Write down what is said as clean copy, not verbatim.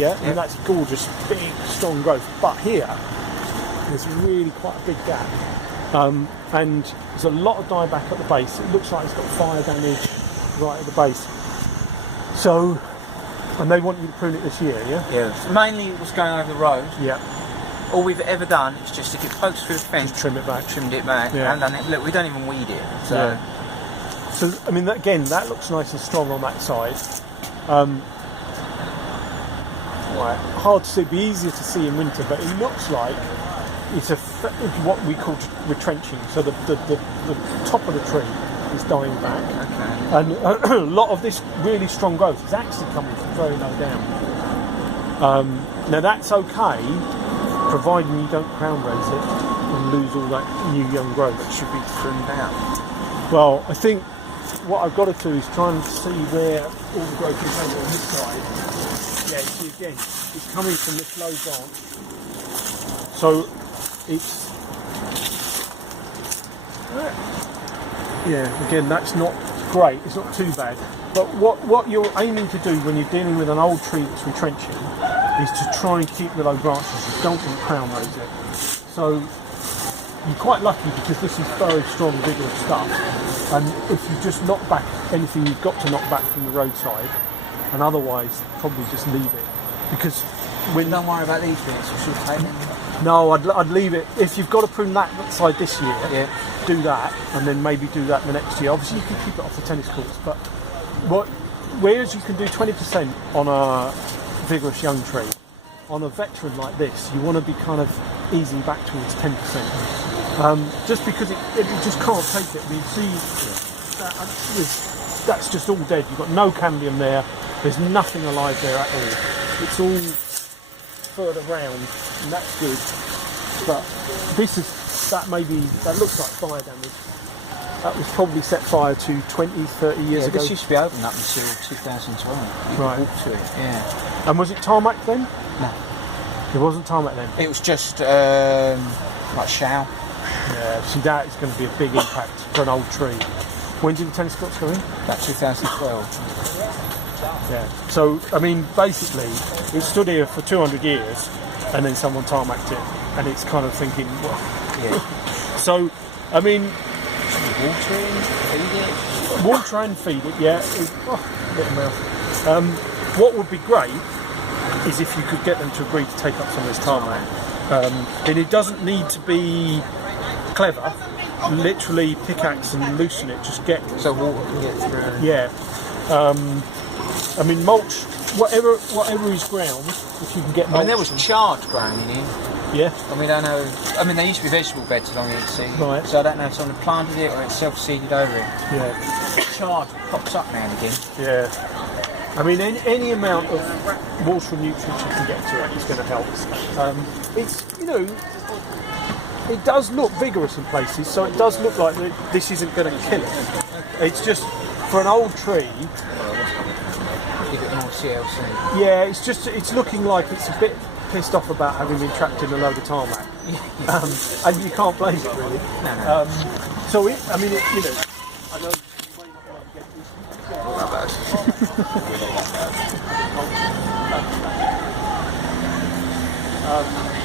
yeah? And that's gorgeous, big, strong growth. But here, there's really quite a big gap. And there's a lot of dieback at the base. It looks like it's got fire damage right at the base. So, and they want you to prune it this year, yeah? Yeah, mainly what's going over the road. Yeah. All we've ever done is just if it pokes through the fence, just trimmed it back. Yeah. And then look, we don't even weed it. So, so I mean, again, that looks nice and strong on that side. Right, hard to see. It'd be easier to see in winter, but it looks like it's what we call retrenching. So the top of the tree is dying back, and a lot of this really strong growth is actually coming from very low down. Now that's okay, providing you don't crown raise it and lose all that new young growth. It should be pruned out. Well, I think what I've got to do is try and see where all the growth is over on this side. Yeah, see again, it's coming from this low branch. So it's again, that's not great. It's not too bad. But what you're aiming to do when you're dealing with an old tree that's retrenching is to try and keep the low branches. You don't want to crown raise it. So you're quite lucky because this is very strong, vigorous stuff. And if you just knock back anything you've got to knock back from the roadside, and otherwise probably just leave it, because don't worry about these bits. You should take them. No, I'd leave it. If you've got to prune that side this year, do that, and then maybe do that the next year. Obviously, you can keep it off the tennis courts, but whereas you can do 20% on a vigorous young tree, on a veteran like this, you want to be kind of easing back towards 10%. Just because it just can't take it. I mean, see, that's just all dead. You've got no cambium there. There's nothing alive there at all. It's all further round, and that's good. But that looks like fire damage. That was probably set fire to 20, 30 years ago. This used to be open up until 2012. You could walk to it, yeah. And was it tarmac then? No. It wasn't tarmac then? It was just like shale. Yeah, see, that is going to be a big impact for an old tree. When did the tennis courts go in? About 2012. Yeah. So, I mean, basically, it stood here for 200 years, and then someone tarmacked it, and it's kind of thinking, well, yeah. So, I mean, water and Water and feed feed it. it, yeah. Little mouth. What would be great is if you could get them to agree to take up some of this tarmac. And it doesn't need to be clever. Literally pickaxe and loosen it. Just get so water can get through. Yeah. I mean, mulch, whatever is ground, if you can get mulch. I mean, there was chard growing in here. Yeah. I mean, I know. I mean, there used to be vegetable beds along here, see. Right. So I don't know if someone planted it or it's self-seeded over it. Yeah. Chard pops up now and again. Yeah. I mean, any amount of water and nutrients you can get to it is going to help. It's, it does look vigorous in places, so it does look like this isn't going to kill it. It's just, for an old tree, Give it more CLC. yeah, it's looking like it's a bit pissed off about having been trapped in a load of tarmac. And you can't blame it, really. No. So, I mean, I know you may not be able to get this.